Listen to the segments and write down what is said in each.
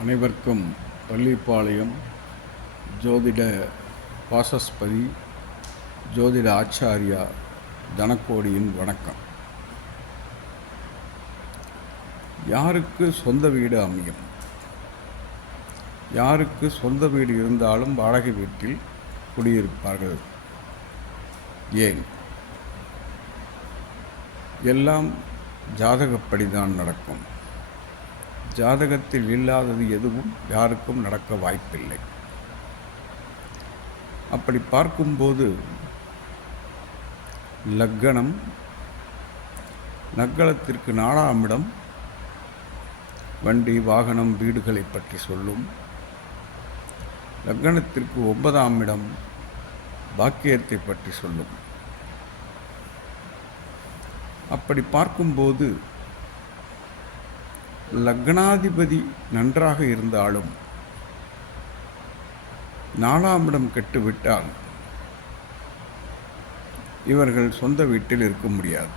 அனைவருக்கும் பள்ளிப்பாளையம் ஜோதிட வாசஸ்பதி ஜோதிட ஆச்சாரியா தனக்கோடியின் வணக்கம். யாருக்கு சொந்த வீடு அமையும்? யாருக்கு சொந்த வீடு இருந்தாலும் வாடகை வீட்டில் குடியிருப்பார்கள்? ஏன்? எல்லாம் ஜாதகப்படிதான் நடக்கும். ஜாதகத்தில் இல்லாதது எதுவும் யாருக்கும் நடக்க வாய்ப்பில்லை. அப்படி பார்க்கும்போது லக்கணம் லக்கணத்திற்கு நாலாம் இடம் வண்டி வாகனம் வீடுகளை பற்றி சொல்லும். லக்கணத்திற்கு ஒன்பதாம் இடம் பாக்கியத்தை பற்றி சொல்லும். அப்படி பார்க்கும்போது லக்னாதிபதி நன்றாக இருந்தாலும் நாலாம் இடம் கெட்டுவிட்டால் இவர்கள் சொந்த வீட்டில் இருக்க முடியாது.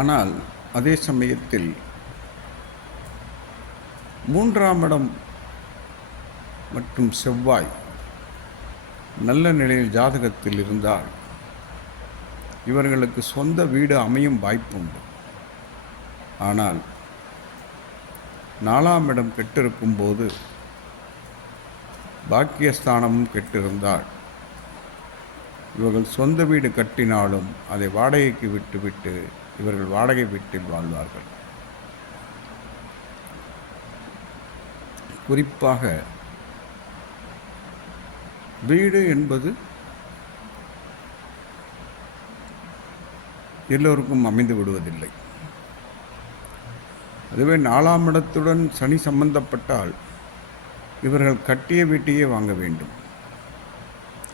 ஆனால் அதே சமயத்தில் மூன்றாம் இடம் மற்றும் செவ்வாய் நல்ல நிலையில் ஜாதகத்தில் இருந்தால் இவர்களுக்கு சொந்த வீடு அமையும் வாய்ப்புண்டு. ஆனால் நாலாம் இடம் கெட்டிருக்கும் போது பாக்கியஸ்தானமும் கெட்டிருந்தால் இவர்கள் சொந்த வீடு கட்டினாலும் அதை வாடகைக்கு விட்டுவிட்டு இவர்கள் வாடகை வீட்டில் வாழ்வார்கள். குறிப்பாக வீடு என்பது எல்லோருக்கும் அமைந்து விடுவதில்லை. அதுவே நாலாம் இடத்துடன் சனி சம்பந்தப்பட்டால் இவர்கள் கட்டிய வீட்டையே வாங்க வேண்டும்.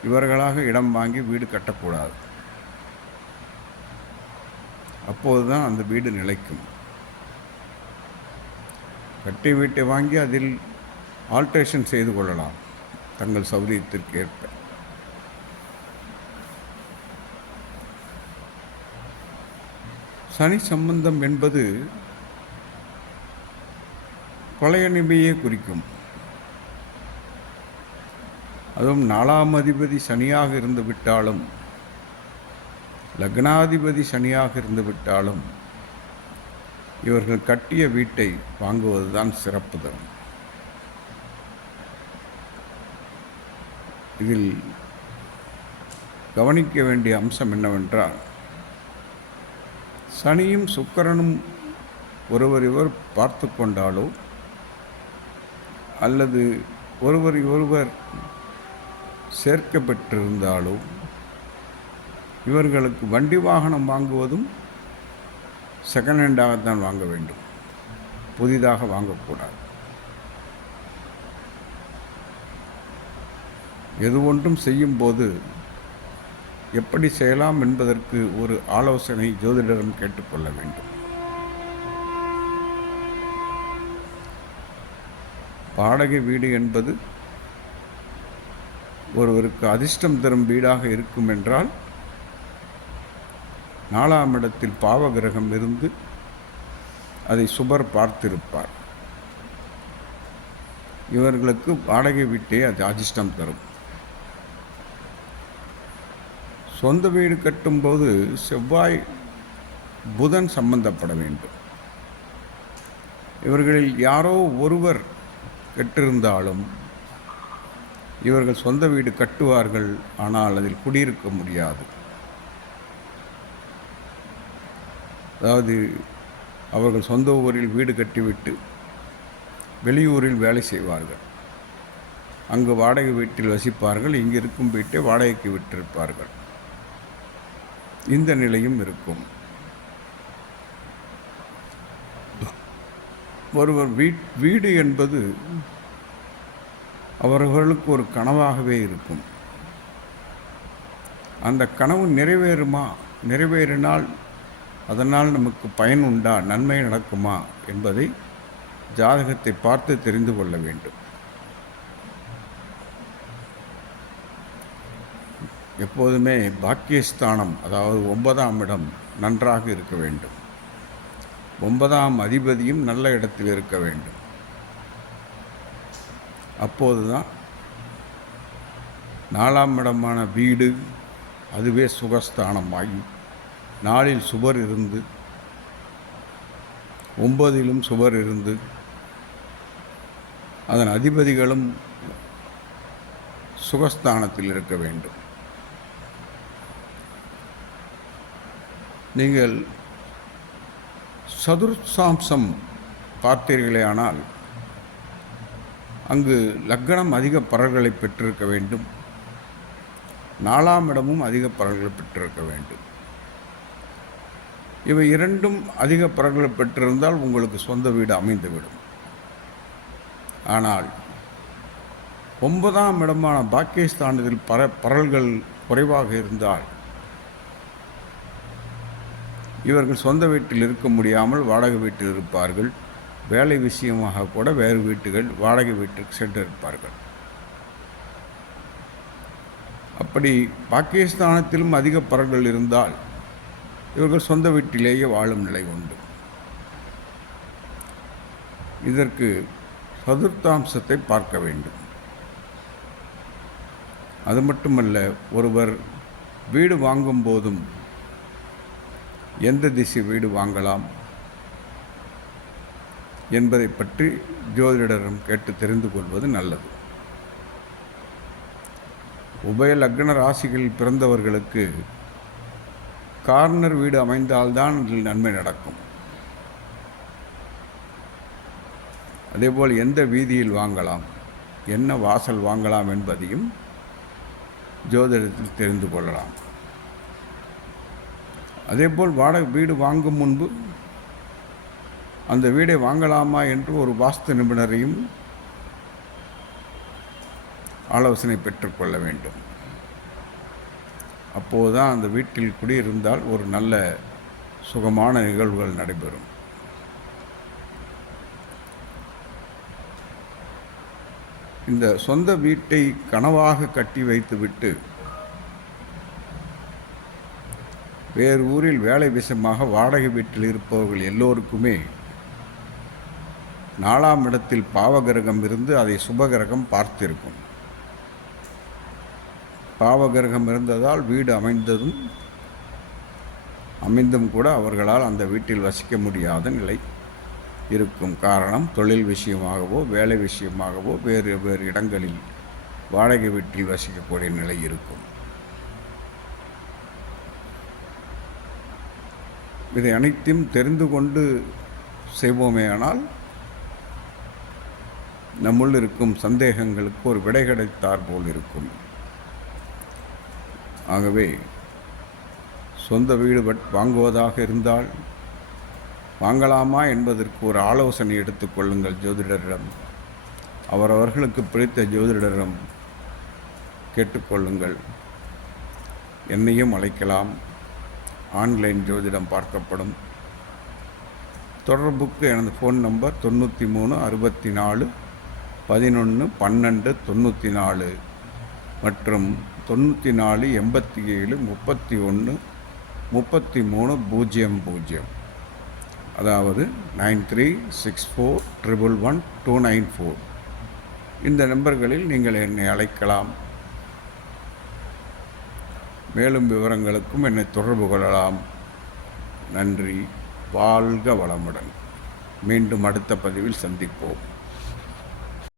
இவர்களாக இடம் வாங்கி வீடு கட்டக்கூடாது. அப்போதுதான் அந்த வீடு நிலைக்கும். கட்டிய வீட்டை வாங்கி அதில் ஆல்ட்ரேஷன் செய்து கொள்ளலாம். தங்கள் சௌரியத்திற்கு ஏற்ப சனி சம்பந்தம் என்பது பழைய நிபையே குறிக்கும். அதுவும் நாலாம் அதிபதி சனியாக இருந்துவிட்டாலும் லக்னாதிபதி சனியாக இருந்துவிட்டாலும் இவர்கள் கட்டிய வீட்டை வாங்குவதுதான் சிறப்பு தரும். இதில் கவனிக்க வேண்டிய அம்சம் என்னவென்றால் சனியும் சுக்கரனும் ஒருவர் இவர் பார்த்து கொண்டாலோ அல்லது ஒருவர் ஒருவர் சேர்க்கப்பட்டிருந்தாலும் இவர்களுக்கு வண்டி வாகனம் வாங்குவதும் செகண்ட் ஹேண்டாகத்தான் வாங்க வேண்டும். புதிதாக வாங்கக்கூடாது. எது ஒன்றும் செய்யும்போது எப்படி செய்யலாம் என்பதற்கு ஒரு ஆலோசனை ஜோதிடரும் கேட்டுக்கொள்ள வேண்டும். வாடகை வீடு என்பது ஒருவருக்கு அதிர்ஷ்டம் தரும் வீடாக இருக்கும் என்றால் நாலாம் இடத்தில் பாவகிரகம் இருந்து அதை சுபர் பார்த்திருப்பார். இவர்களுக்கு வாடகை வீட்டே அது அதிர்ஷ்டம் தரும். சொந்த வீடு கட்டும்போது செவ்வாய் புதன் சம்பந்தப்பட வேண்டும். இவர்களில் யாரோ ஒருவர் கெட்டிருந்தாலும் இவர்கள் சொந்த வீடு கட்டுவார்கள் ஆனால் அதில் குடியிருக்க முடியாது. அதாவது அவர்கள் சொந்த ஊரில் வீடு கட்டிவிட்டு வெளியூரில் வேலை செய்வார்கள். அங்கு வாடகை வீட்டில் வசிப்பார்கள் இங்கு இருக்கும் வீட்டை வாடகைக்கு விட்டிருப்பார்கள். இந்த நிலையும் இருக்கும். ஒருவர் வீட் வீடு என்பது அவர்களுக்கு ஒரு கனவாகவே இருக்கும். அந்த கனவு நிறைவேறுமா? நிறைவேறினால் அதனால் நமக்கு பயன் உண்டா? நன்மை நடக்குமா? என்பதை ஜாதகத்தை பார்த்து தெரிந்து கொள்ள வேண்டும். எப்போதுமே பாக்கியஸ்தானம் அதாவது ஒன்பதாம் இடம் நன்றாக இருக்க வேண்டும். ஒன்பதாம் அதிபதியும் நல்ல இடத்தில் இருக்க வேண்டும். அப்போதுதான் நாலாம் இடமான வீடு அதுவே சுகஸ்தானமாகி நாளில் சுவர் இருந்து ஒன்பதிலும் சுவர் இருந்து அதன் அதிபதிகளும் சுகஸ்தானத்தில் இருக்க வேண்டும். நீங்கள் சதுர்சாம்சம் பார்த்தீர்களேயானால் அங்கு லக்கணம் அதிக பரல்களை பெற்றிருக்க வேண்டும். நாலாம் இடமும் அதிக பரல்களை பெற்றிருக்க வேண்டும். இவை இரண்டும் அதிக பரல்களை பெற்றிருந்தால் உங்களுக்கு சொந்த வீடு அமைந்துவிடும். ஆனால் ஒன்பதாம் இடமான பாக்கியஸ்தானத்தில் பர பரல்கள் குறைவாக இருந்தால் இவர்கள் சொந்த வீட்டில் இருக்க முடியாமல் வாடகை வீட்டில் இருப்பார்கள். வேலை விஷயமாக கூட வேறு வீட்டுகள் வாடகை வீட்டுக்கு சென்றிருப்பார்கள். அப்படி பாகிஸ்தானத்திலும் அதிக பரல்கள் இருந்தால் இவர்கள் சொந்த வீட்டிலேயே வாழும் நிலை உண்டு. இதற்கு சதுர்த்தாம்சத்தை பார்க்க வேண்டும். அது மட்டுமல்ல ஒருவர் வீடு வாங்கும் போதும் எந்த திசை வீடு வாங்கலாம் என்பதை பற்றி ஜோதிடரிடம் கேட்டு தெரிந்து கொள்வது நல்லது. உபய லக்ன ராசிகளில் பிறந்தவர்களுக்கு கார்னர் வீடு அமைந்தால்தான் இதில் நன்மை நடக்கும். அதேபோல் எந்த வீதியில் வாங்கலாம் என்ன வாசல் வாங்கலாம் என்பதையும் ஜோதிடத்தில் தெரிந்து கொள்ளலாம். அதேபோல் வாடகை வீடு வாங்கும் முன்பு அந்த வீடை வாங்கலாமா என்று ஒரு வாஸ்து நிபுணரையும் ஆலோசனை பெற்றுக்கொள்ள வேண்டும். அப்போதுதான் அந்த வீட்டில் குடியிருந்தால் ஒரு நல்ல சுகமான நிகழ்வுகள் நடைபெறும். இந்த சொந்த வீட்டை கனவாக கட்டி வைத்துவிட்டு வேறு ஊரில் வேலை விஷயமாக வாடகை வீட்டில் இருப்பவர்கள் எல்லோருக்குமே நாலாம் இடத்தில் பாவகிரகம் இருந்து அதை சுபகிரகம் பார்த்திருக்கும். பாவகிரகம் இருந்ததால் வீடு அமைந்ததும் அமைந்தும் கூட அவர்களால் அந்த வீட்டில் வசிக்க முடியாத நிலை இருக்கும். காரணம் தொழில் விஷயமாகவோ வேலை விஷயமாகவோ வேறு வேறு இடங்களில் வாடகை வீட்டில் வசிக்கக்கூடிய நிலை இருக்கும். இதை அனைத்தையும் தெரிந்து கொண்டு செய்வோமேயானால் நம்முள் இருக்கும் சந்தேகங்களுக்கு ஒரு விடை கிடைத்தார் போல் இருக்கும். ஆகவே சொந்த வீடு வாங்குவதாக இருந்தால் வாங்கலாமா என்பதற்கு ஒரு ஆலோசனை எடுத்துக்கொள்ளுங்கள் ஜோதிடரிடம். அவரவர்களுக்கு பிடித்த ஜோதிடரிடம் கேட்டுக்கொள்ளுங்கள் என்னையும் அழைக்கலாம். ஆன்லைன் ஜோதிடம் பார்க்கப்படும். தொடர்புக்கு எனது ஃபோன் நம்பர் தொண்ணூற்றி மூணு அறுபத்தி நாலு பதினொன்று பன்னெண்டு தொண்ணூற்றி நாலு மற்றும் தொண்ணூற்றி நாலு எண்பத்தி ஏழு முப்பத்தி ஒன்று முப்பத்தி மூணு பூஜ்ஜியம் பூஜ்ஜியம். அதாவது nine three six four triple one two nine four. இந்த நம்பர்களில் நீங்கள் என்னை அழைக்கலாம். மேலும் விவரங்களுக்கும் என்னை தொடர்பு கொள்ளலாம். நன்றி. வாழ்க வளமுடன். மீண்டும் அடுத்த பதிவில் சந்திப்போம்.